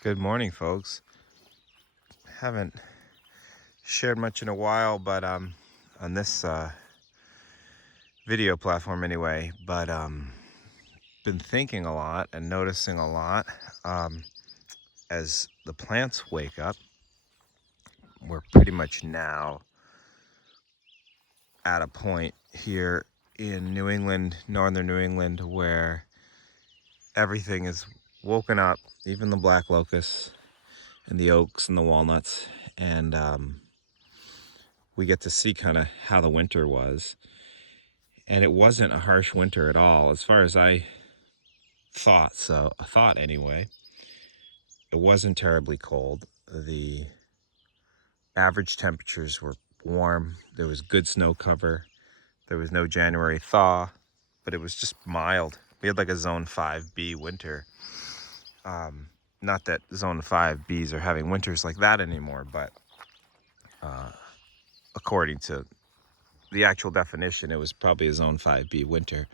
Good morning, folks. Haven't shared much in a while, but on this video platform anyway. But been thinking a lot and noticing a lot as the plants wake up. We're pretty much now at a point here in New England, northern New England, where everything is woken up, even the black locusts and the oaks and the walnuts, and we get to see kind of how the winter was. And it wasn't a harsh winter at all, as far as I thought anyway. It wasn't terribly cold. The average temperatures were warm. There was good snow cover. There was no January thaw, but it was just mild. We had like a zone 5B winter. Not that zone 5Bs are having winters like that anymore, but according to the actual definition, it was probably a zone 5B winter.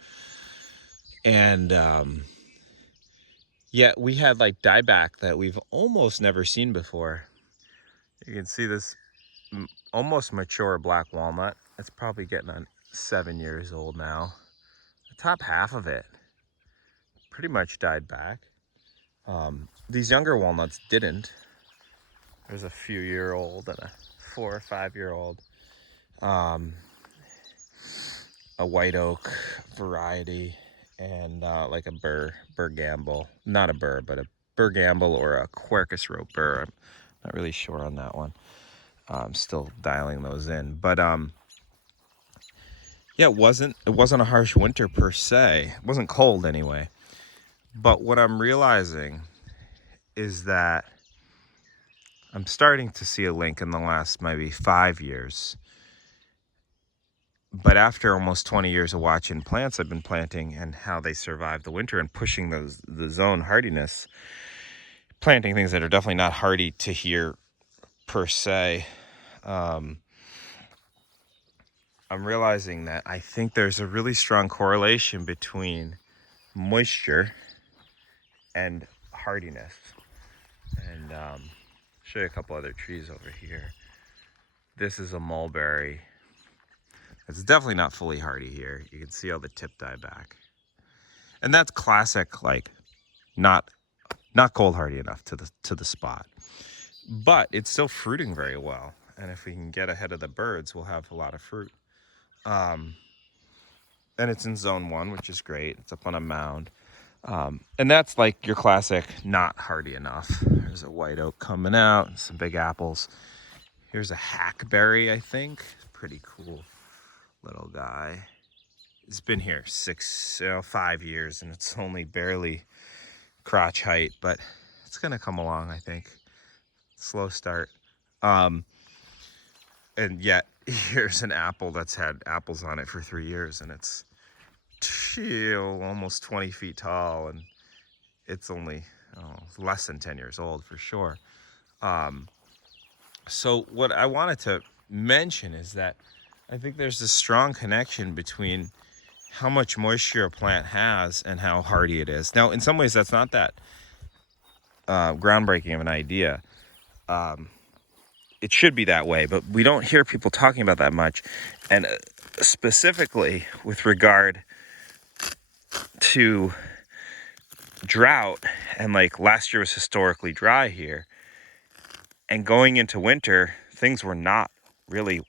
And yet we had like dieback that we've almost never seen before. You can see this almost mature black walnut. It's probably getting on 7 years old now. The top half of it pretty much died back. These younger walnuts didn't. There's a few-year-old and a 4 or 5-year-old. A white oak variety, and like a Burr Gamble. Not a Burr, but a Burr Gamble or a Quercus rope Burr. I'm not really sure on that one. I'm still dialing those in, but yeah, it wasn't a harsh winter per se. It wasn't cold anyway. But what I'm realizing is that I'm starting to see a link in the last maybe 5 years. But after almost 20 years of watching plants I've been planting and how they survive the winter and pushing the zone hardiness, planting things that are definitely not hardy to here per se, I'm realizing that I think there's a really strong correlation between moisture and hardiness. And show you a couple other trees over here. This is a mulberry. It's definitely not fully hardy here. You can see all the tip die back. And that's classic, like not cold hardy enough to the spot. But it's still fruiting very well. And if we can get ahead of the birds, we'll have a lot of fruit. And it's in zone 1, which is great. It's up on a mound. And that's like your classic not hardy enough. There's a white oak coming out, some big apples. Here's a hackberry, I think. Pretty cool little guy. It's been here 5 years, and it's only barely crotch height, but it's gonna come along, I think. Slow start. And yet here's an apple that's had apples on it for 3 years, and it's almost 20 feet tall, and it's only less than 10 years old for sure. So what I wanted to mention is that I think there's a strong connection between how much moisture a plant has and how hardy it is. Now, in some ways, that's not that groundbreaking of an idea. It should be that way, but we don't hear people talking about that much. And specifically with regard to drought, and like last year was historically dry here, and going into winter, things were not really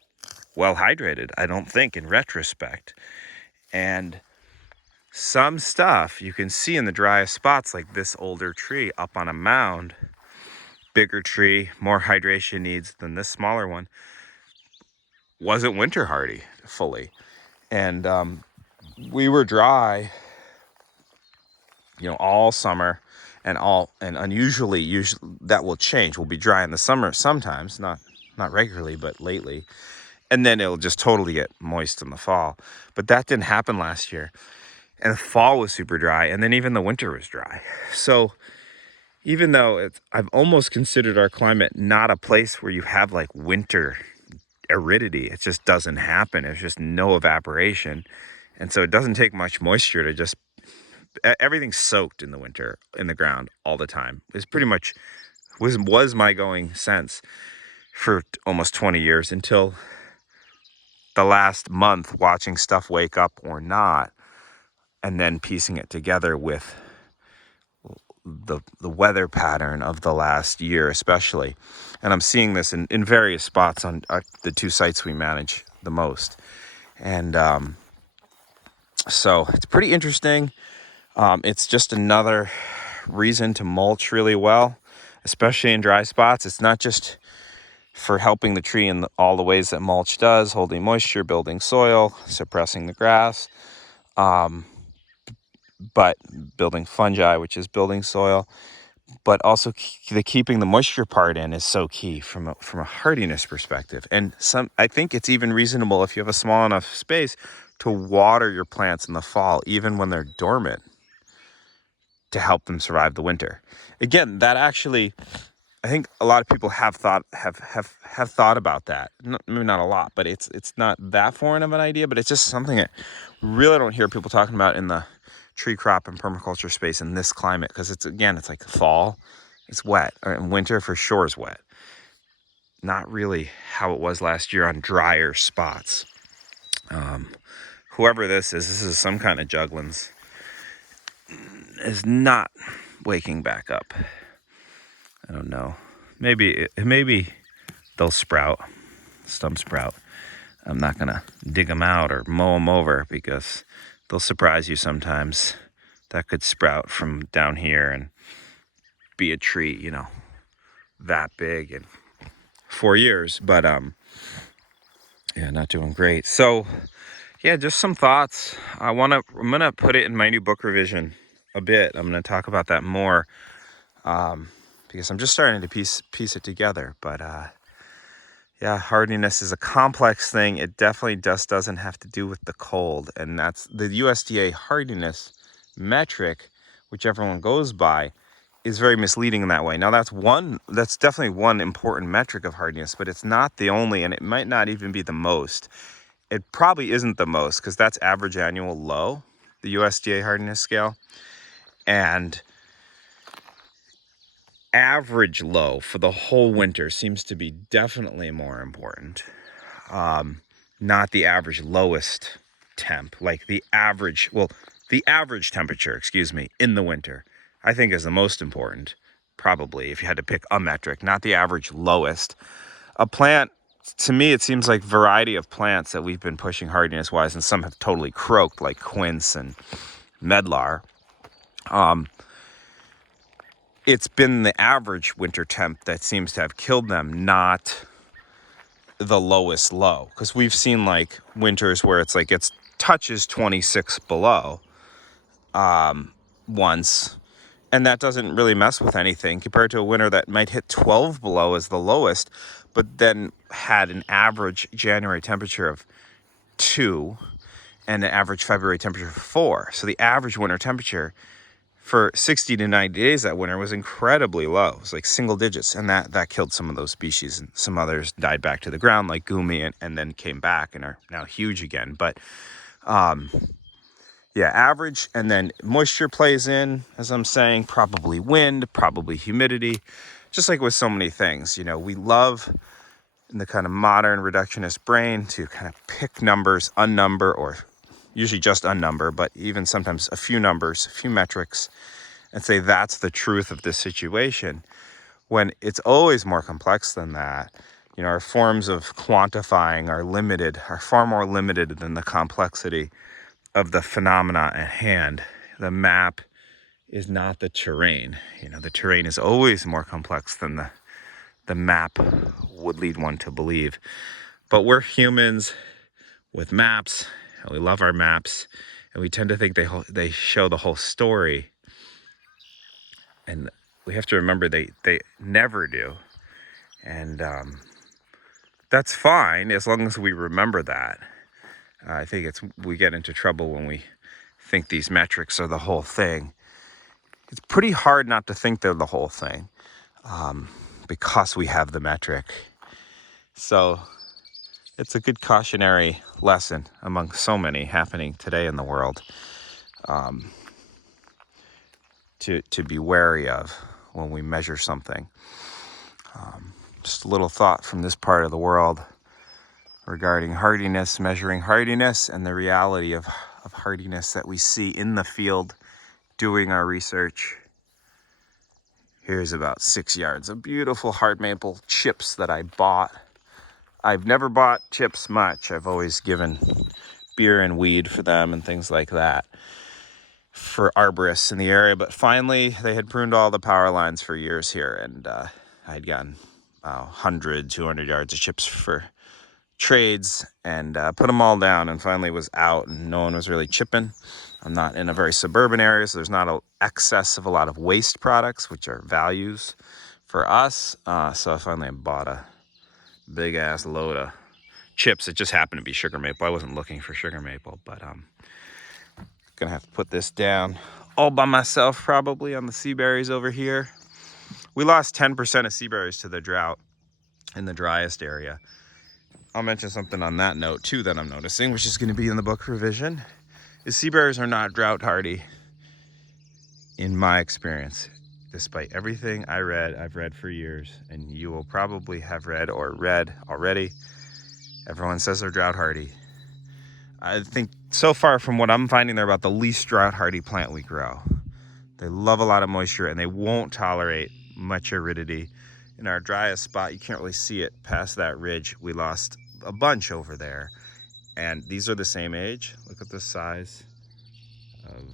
well hydrated, I don't think, in retrospect. And some stuff you can see in the driest spots, like this older tree up on a mound, bigger tree, more hydration needs than this smaller one, wasn't winter hardy fully. And we were dry, all summer, and usually that will change. We'll be dry in the summer sometimes, not regularly, but lately. And then it'll just totally get moist in the fall. But that didn't happen last year. And the fall was super dry, and then even the winter was dry. So even though I've almost considered our climate not a place where you have like winter aridity, it just doesn't happen. There's just no evaporation. And so it doesn't take much moisture to everything's soaked in the winter in the ground all the time. It's pretty much was my going sense for almost 20 years until the last month, watching stuff wake up or not, and then piecing it together with the weather pattern of the last year especially. And I'm seeing this in various spots on the two sites we manage the most. And so it's pretty interesting. It's just another reason to mulch really well, especially in dry spots. It's not just for helping the tree in all the ways that mulch does, holding moisture, building soil, suppressing the grass, but building fungi, which is building soil. But also the keeping the moisture part in is so key from a hardiness perspective. And I think it's even reasonable, if you have a small enough space, to water your plants in the fall, even when they're dormant, to help them survive the winter. Again, that actually, I think a lot of people have thought about that. Maybe not a lot, but it's not that foreign of an idea. But it's just something that really don't hear people talking about in the tree crop and permaculture space in this climate, because it's like fall, it's wet, and winter for sure is wet. Not really how it was last year on drier spots. Whoever this is some kind of jugglins, is not waking back up. I don't know. Maybe they'll sprout, stump sprout. I'm not gonna dig them out or mow them over, because they'll surprise you sometimes. That could sprout from down here and be a tree, that big in 4 years. But yeah, not doing great. So yeah, just some thoughts. I'm gonna put it in my new book revision a bit. I'm gonna talk about that more, because I'm just starting to piece it together. But yeah, hardiness is a complex thing. It definitely just doesn't have to do with the cold, and that's the USDA hardiness metric, which everyone goes by, is very misleading in that way. Now that's definitely one important metric of hardiness, but it's not the only, and it might not even be the most. It probably isn't the most, because that's average annual low, the USDA hardiness scale, and average low for the whole winter seems to be definitely more important. Not the average lowest temp, like the average temperature, in the winter, I think is the most important, probably, if you had to pick a metric, not the average lowest. A plant, to me, it seems like variety of plants that we've been pushing hardiness wise, and some have totally croaked, like quince and medlar. It's been the average winter temp that seems to have killed them, not the lowest low. Because we've seen like winters where it's like it touches 26 below once, and that doesn't really mess with anything compared to a winter that might hit 12 below as the lowest, but then had an average January temperature of 2 and an average February temperature of 4. So the average winter temperature for 60 to 90 days that winter was incredibly low. It was like single digits, and that killed some of those species, and some others died back to the ground, like gumi, and then came back and are now huge again. But yeah, average, and then moisture plays in, as I'm saying, probably wind, probably humidity, just like with so many things. We love, in the kind of modern reductionist brain, to kind of pick numbers, unnumber, or usually just unnumber, but even sometimes a few numbers, a few metrics, and say that's the truth of this situation, when it's always more complex than that. Our forms of quantifying are far more limited than the complexity of the phenomena at hand. The map is not the terrain. The terrain is always more complex than the map would lead one to believe. But we're humans with maps, and we love our maps, and we tend to think they show the whole story, and we have to remember they never do. And that's fine, as long as we remember that. I think we get into trouble when we think these metrics are the whole thing. It's pretty hard not to think they're the whole thing, because we have the metric. So it's a good cautionary lesson among so many happening today in the world, to be wary of when we measure something. Just a little thought from this part of the world regarding hardiness, measuring hardiness, and the reality of hardiness that we see in the field doing our research. Here's about 6 yards of beautiful hard maple chips that I bought. I've never bought chips much. I've always given beer and weed for them and things like that for arborists in the area. But finally, they had pruned all the power lines for years here, and I'd gotten 100, 200 yards of chips for trades, and put them all down, and finally was out, and no one was really chipping. I'm not in a very suburban area, so there's not an excess of a lot of waste products, which are values for us. So I finally bought a big ass load of chips. It just happened to be sugar maple. I wasn't looking for sugar maple, but gonna have to put this down all by myself probably on the Seaberries over here. We lost 10% of Seaberries to the drought in the driest area. I'll mention something on that note too that I'm noticing, which is going to be in the book revision, is Seaberries are not drought hardy in my experience. Despite everything I've read for years, and you will probably have read already, everyone says they're drought hardy. I think so far from what I'm finding, they're about the least drought hardy plant we grow. They love a lot of moisture and they won't tolerate much aridity. In our driest spot, you can't really see it past that ridge. We lost a bunch over there, and these are the same age. Look at the size of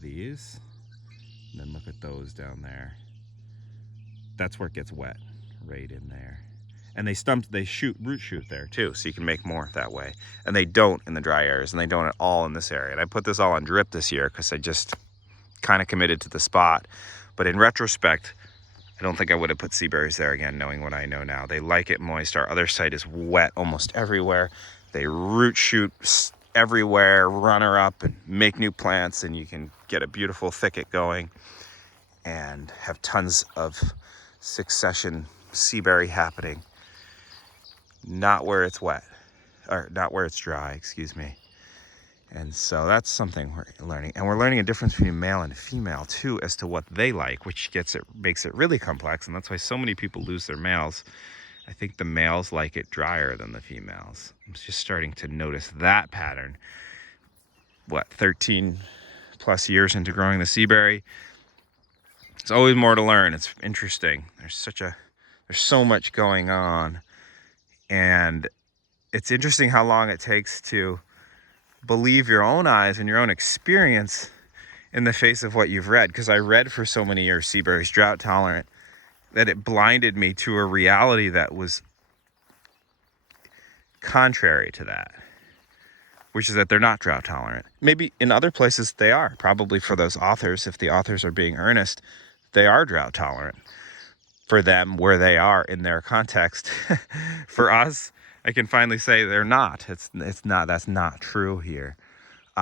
these, and then look at those down there. That's where it gets wet, right in there. And they root shoot there too, so you can make more that way. And they don't in the dry areas, and they don't at all in this area. And I put this all on drip this year because I just kind of committed to the spot. But in retrospect, I don't think I would have put Seaberries there again, knowing what I know now. They like it moist. Our other site is wet almost everywhere. They root shoot everywhere, runner up, and make new plants, and you can get a beautiful thicket going and have tons of succession Seaberry happening. Not where it's wet, or not where it's dry, excuse me. And so that's something we're learning. And we're learning a difference between male and female too, as to what they like, which makes it really complex. And that's why so many people lose their males. I think the males like it drier than the females. I'm just starting to notice that pattern. 13 plus years into growing the Seaberry. There's always more to learn. It's interesting. There's so much going on. And it's interesting how long it takes to believe your own eyes and your own experience in the face of what you've read. Because I read for so many years Seaberry's drought tolerant that it blinded me to a reality that was contrary to that, which is that they're not drought tolerant. Maybe in other places they are. Probably for those authors, if the authors are being earnest, they are drought tolerant for them where they are in their context. For us, I can finally say they're not. It's not. That's not true here.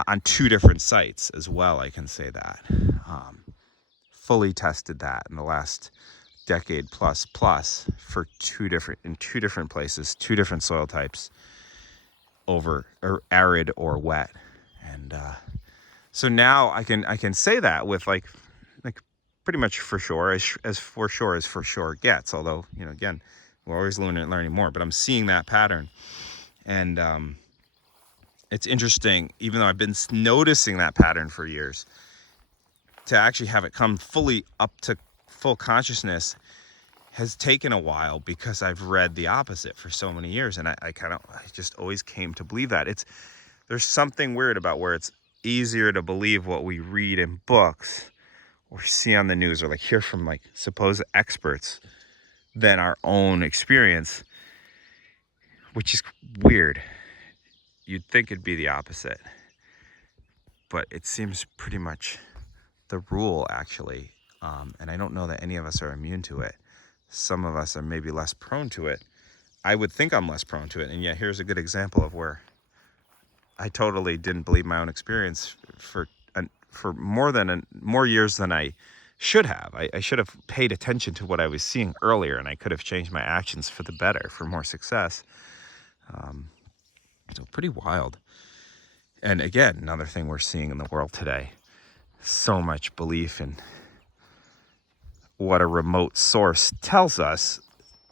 On 2 different sites as well, I can say that. Fully tested that in the last decade plus for 2 different places, 2 different soil types, over or arid or wet, and so now I can say that with like pretty much for sure, as for sure gets. Although, again, we're always learning more, but I'm seeing that pattern. And it's interesting, even though I've been noticing that pattern for years, to actually have it come fully up to full consciousness has taken a while, because I've read the opposite for so many years. And I just always came to believe that. There's something weird about where it's easier to believe what we read in books or see on the news, or like hear from like supposed experts, than our own experience, which is weird. You'd think it'd be the opposite, but it seems pretty much the rule, actually. And I don't know that any of us are immune to it. Some of us are maybe less prone to it. I would think I'm less prone to it, and yet here's a good example of where I totally didn't believe my own experience for more years than I should have. I should have paid attention to what I was seeing earlier, and I could have changed my actions for the better, for more success. So pretty wild. And again, another thing we're seeing in the world today, so much belief in what a remote source tells us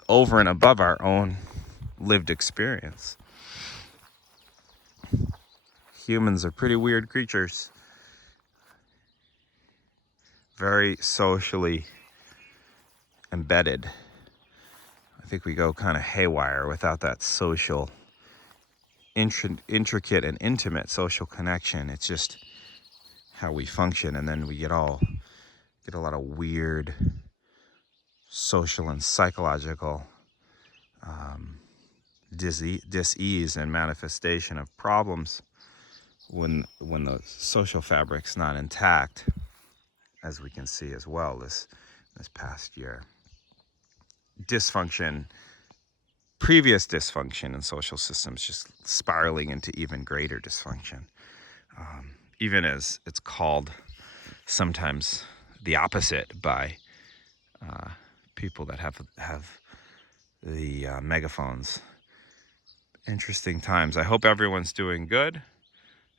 over and above our own lived experience. Humans are pretty weird creatures. Very socially embedded. I think we go kind of haywire without that social, intricate and intimate social connection. It's just how we function, and then we get a lot of weird social and psychological dis-ease and manifestation of problems when the social fabric's not intact, as we can see as well this past year. Previous dysfunction in social systems just spiraling into even greater dysfunction, even as it's called sometimes the opposite by people that have the megaphones. Interesting times. I hope everyone's doing good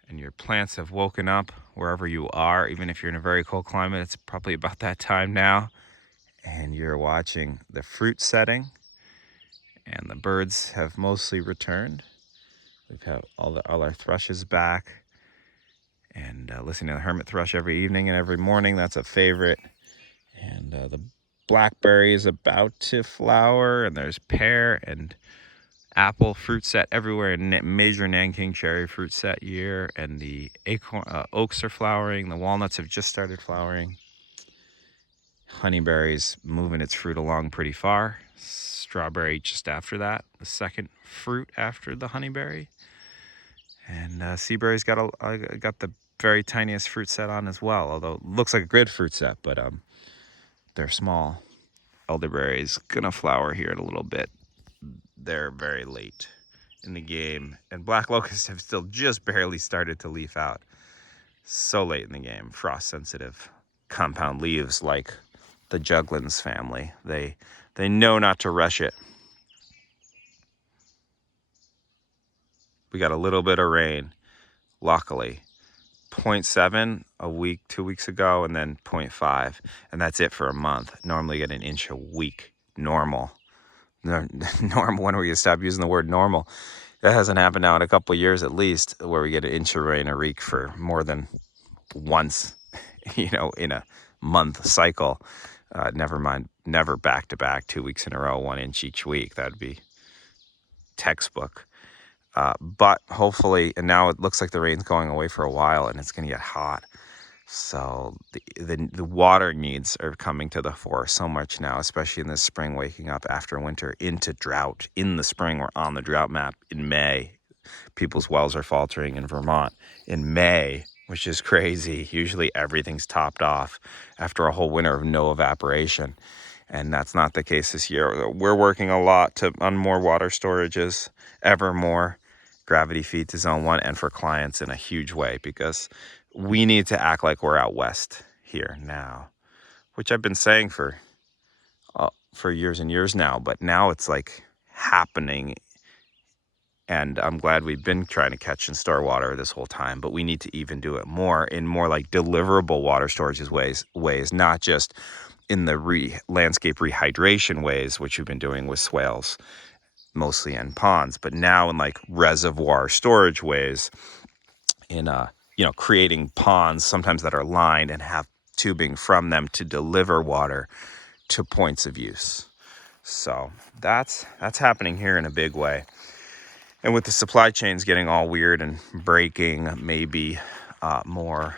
and your plants have woken up wherever you are. Even if you're in a very cold climate, it's probably about that time now, and you're watching the fruit setting, and the birds have mostly returned. We've had all our thrushes back, and listening to the hermit thrush every evening and every morning, that's a favorite. And the blackberry is about to flower, and there's pear and apple fruit set everywhere, and major Nanking cherry fruit set year, and the oaks are flowering. The walnuts have just started flowering. Honeyberry's moving its fruit along pretty far. Strawberry just after that, the second fruit after the honeyberry. And Seaberry's got the very tiniest fruit set on as well, although it looks like a good fruit set, but they're small. Elderberry's gonna flower here in a little bit. They're very late in the game, and black locusts have still just barely started to leaf out. So late in the game. Frost sensitive compound leaves like the juglans family. They know not to rush it. We got a little bit of rain, luckily. 0.7 a week 2 weeks ago, and then 0.5, and that's it for a month. Normally get an inch a week. Normal. Normal. When are we gonna stop using the word normal? That hasn't happened now in a couple of years at least, where we get an inch of rain a week for more than once, in a month cycle. Never back to back 2 weeks in a row, 1 inch each week. That'd be textbook. But hopefully, and now it looks like the rain's going away for a while, and it's going to get hot. So the water needs are coming to the fore so much now, especially in the spring, waking up after winter into drought. In the spring, we're on the drought map in May. People's wells are faltering in Vermont in May, which is crazy. Usually everything's topped off after a whole winter of no evaporation. And that's not the case this year. We're working a lot on more water storages, ever more gravity feed to zone 1, and for clients in a huge way, because we need to act like we're out west here now, which I've been saying for years and years now, but now it's like happening. And I'm glad we've been trying to catch and store water this whole time, but we need to even do it more in more like deliverable water storage ways, not just in the landscape rehydration ways, which we've been doing with swales mostly in ponds, but now in like reservoir storage ways, in creating ponds sometimes that are lined and have tubing from them to deliver water to points of use. So that's happening here in a big way. And with the supply chains getting all weird and breaking, maybe more,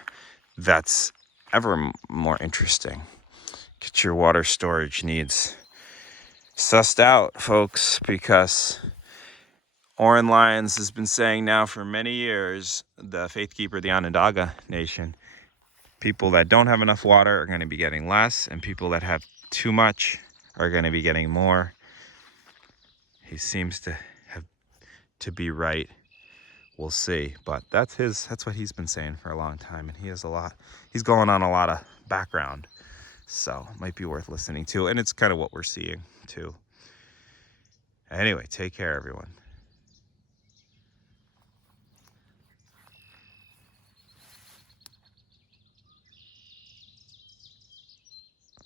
that's ever more interesting. Get your water storage needs sussed out, folks, because Oren Lyons has been saying now for many years, the faith keeper of the Onondaga Nation, people that don't have enough water are going to be getting less, and people that have too much are going to be getting more. He seems to be right. We'll see, but that's what he's been saying for a long time, and he's going on a lot of background, so it might be worth listening to, and it's kind of what we're seeing too. Anyway, take care, everyone.